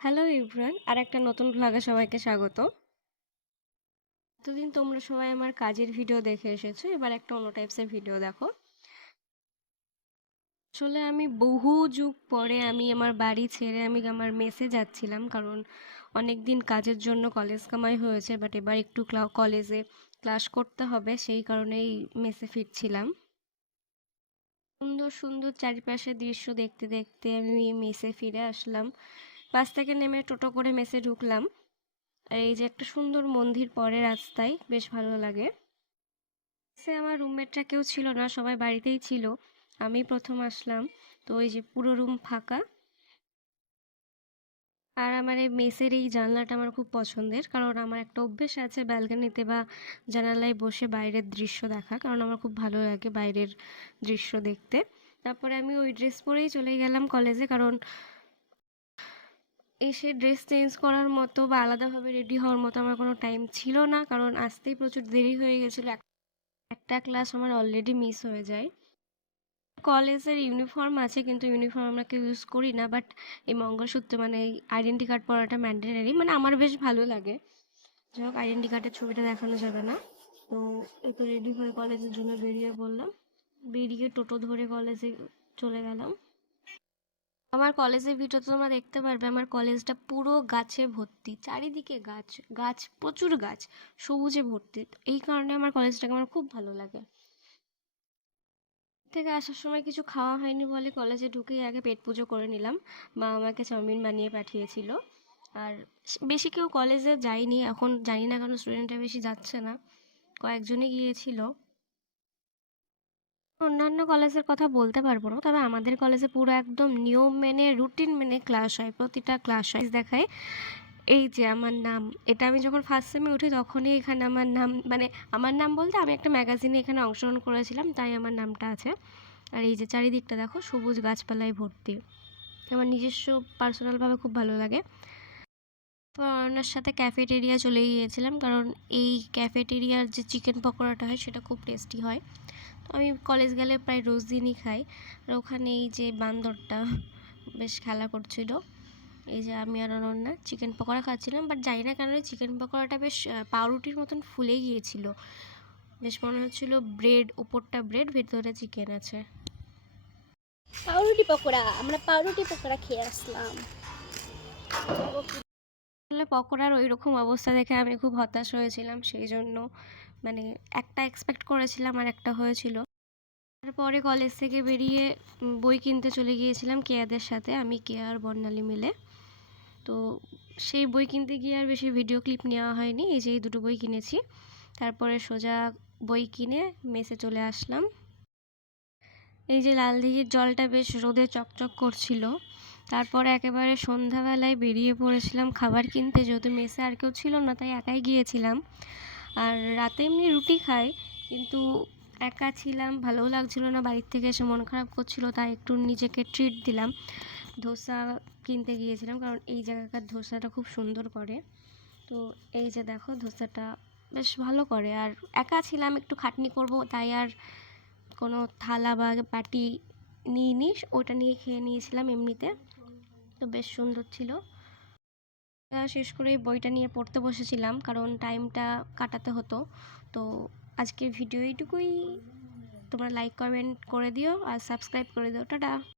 Hello everyone, আর একটা নতুন ভ্লগে সবাইকে স্বাগত। এতদিন তোমরা সবাই আমার কাজের ভিডিও দেখে এসেছো, এবার একটা অন্য টাইপসের ভিডিও দেখো। আসলে আমি বহু যুগ পরে আমি আমার বাড়ি ছেড়ে আমি আমার মেসে যাচ্ছিলাম, কারণ অনেক দিন কাজের জন্য কলেজ কামাই হয়েছে, বাট এবার একটু কলেজে ক্লাস করতে হবে, সেই কারণেই মেসে ফিরছিলাম। সুন্দর সুন্দর চারিপাশের দৃশ্য দেখতে দেখতে আমি মেসে ফিরে আসলাম। বাস থেকে নেমে টোটো করে মেসে ঢুকলাম। আর এই যে একটা সুন্দর মন্দির পরে রাস্তায়, বেশ ভালো লাগে। সে আমার রুমমেটরা কেউ ছিল না, সবাই বাড়িতেই ছিল, আমি প্রথম আসলাম। তো ওই যে পুরো রুম ফাঁকা। আর আমার এই মেসের এই জানলাটা আমার খুব পছন্দের, কারণ আমার একটা অভ্যেস আছে ব্যালকনিতে বা জানালায় বসে বাইরের দৃশ্য দেখা, কারণ আমার খুব ভালো লাগে বাইরের দৃশ্য দেখতে। তারপরে আমি ওই ড্রেস পরেই চলে গেলাম কলেজে, কারণ এসে ড্রেস চেঞ্জ করার মতো বা আলাদাভাবে রেডি হওয়ার মতো আমার কোনো টাইম ছিল না, কারণ আসতেই প্রচুর দেরি হয়ে গেছিলো। একটা ক্লাস আমার অলরেডি মিস হয়ে যায়। কলেজের ইউনিফর্ম আছে, কিন্তু ইউনিফর্ম আমরা কেউ ইউজ করি না, বাট এই মঙ্গলসূত্র মানে এই আইডেন্টি কার্ড পরাটা ম্যান্ডেটারি, মানে আমার বেশ ভালো লাগে। যাই হোক, আইডেন্টি কার্ডের ছবিটা দেখানো যাবে না। তো এই তো রেডি হয়ে কলেজের জন্য বেরিয়ে পড়লাম। বেরিয়ে টোটো ধরে কলেজে চলে গেলাম। আমার কলেজের ভিডিও তো তোমরা দেখতে পারবে, আমার কলেজটা পুরো গাছে ভর্তি, চারিদিকে গাছ গাছ, প্রচুর গাছ, সবুজে ভর্তি। এই কারণে আমার কলেজটাকে আমার খুব ভালো লাগে। থেকে আসার সময় কিছু খাওয়া হয়নি বলে কলেজে ঢুকেই আগে পেট পুজো করে নিলাম। মা আমাকে চাউমিন বানিয়ে পাঠিয়েছিল। আর বেশি কেউ কলেজে যায়নি, এখন জানি না কেন স্টুডেন্টরা বেশি যাচ্ছে না, কয়েকজনই গিয়েছিল। অন্যান্য কলেজের কথা বলতে পারবো না, তবে আমাদের কলেজে পুরো একদম নিয়ম মেনে রুটিন মেনে ক্লাস হয়, প্রতিটা ক্লাস হয় দেখায়। এই যে আমার নাম, এটা আমি যখন ফার্স্ট সেমে উঠি তখনই এখানে আমার নাম, মানে আমার নাম বলতে আমি একটা ম্যাগাজিনে এখানে অংশগ্রহণ করেছিলাম, তাই আমার নামটা আছে। আর এই যে চারিদিকটা দেখো সবুজ গাছপালায় ভর্তি, আমার নিজস্ব পার্সোনালভাবে খুব ভালো লাগে। ওনার সাথে ক্যাফেটেরিয়া চলে গিয়েছিলাম, কারণ এই ক্যাফেটেরিয়ার যে চিকেন পকোড়াটা হয় সেটা খুব টেস্টি হয়। তো আমি কলেজ গেলে প্রায় রোজ দিনই খাই। আর ওখানে এই যে বান্দরটা বেশ খেলা করছিল, এই যে আমি আর অনন্যা চিকেন পকোড়া খাচ্ছিলাম, বাট জানি না কেন চিকেন পকোড়াটা বেশ পাউরুটির মতন ফুলে গিয়েছিল, বেশ মনে হচ্ছিল ব্রেড, উপরটা ব্রেড, ভেতরে চিকেন আছে। পাউরুটি পকোড়া, আমরা পাউরুটি পকোড়া খেয়ে আসলাম। আসলে পকোড়ার ওই রকম অবস্থা দেখে আমি খুব হতাশ হয়েছিলাম, সেই জন্য মানে একটা এক্সপেক্ট করেছিলাম আর একটা হয়েছিল। তারপরে কলেজ থেকে বেরিয়ে বই কিনতে চলে গিয়েছিলাম কেয়াদের সাথে, আমি কেয়া আর বর্ণালী মিলে। তো সেই বই কিনতে গিয়ে আর বেশি ভিডিও ক্লিপ নেওয়া হয়নি, এই যে এই দুটো বই কিনেছি। তারপরে সোজা বই কিনে মেসে চলে আসলাম। এই যে লাল দিঘির জলটা বেশ রোদে চকচক করছিল। তারপরে একেবারে সন্ধ্যাবেলায় বেরিয়ে পড়েছিলাম খাবার কিনতে, যেহেতু মেসে আর কেউ ছিল না তাই একাই গিয়েছিলাম। আর রাতে এমনি রুটি খাই, কিন্তু একা ছিলাম, ভালোও লাগছিল না, বাড়ির থেকে এসে মন খারাপ করছিল, তাই একটু নিজেকে ট্রিট দিলাম। ধোসা কিনতে গিয়েছিলাম, কারণ এই জায়গাকার ধোসাটা খুব সুন্দর করে। তো এই যে দেখো ধোসাটা বেশ ভালো করে। আর একা ছিলাম, একটু খাটনি করব, তাই আর কোনো থালা বা বাটি নিইনি, ওটা নিয়ে খেয়ে নিয়েছিলাম এমনিতে। তো বেশ সুন্দর ছিল। শেষ করে এই বইটা নিয়ে পড়তে বসেছিলাম, কারণ টাইমটা কাটাতে হতো। তো আজকের ভিডিও এইটুকুই। তোমরা লাইক কমেন্ট করে দিও আর সাবস্ক্রাইব করে দিও। টাটা।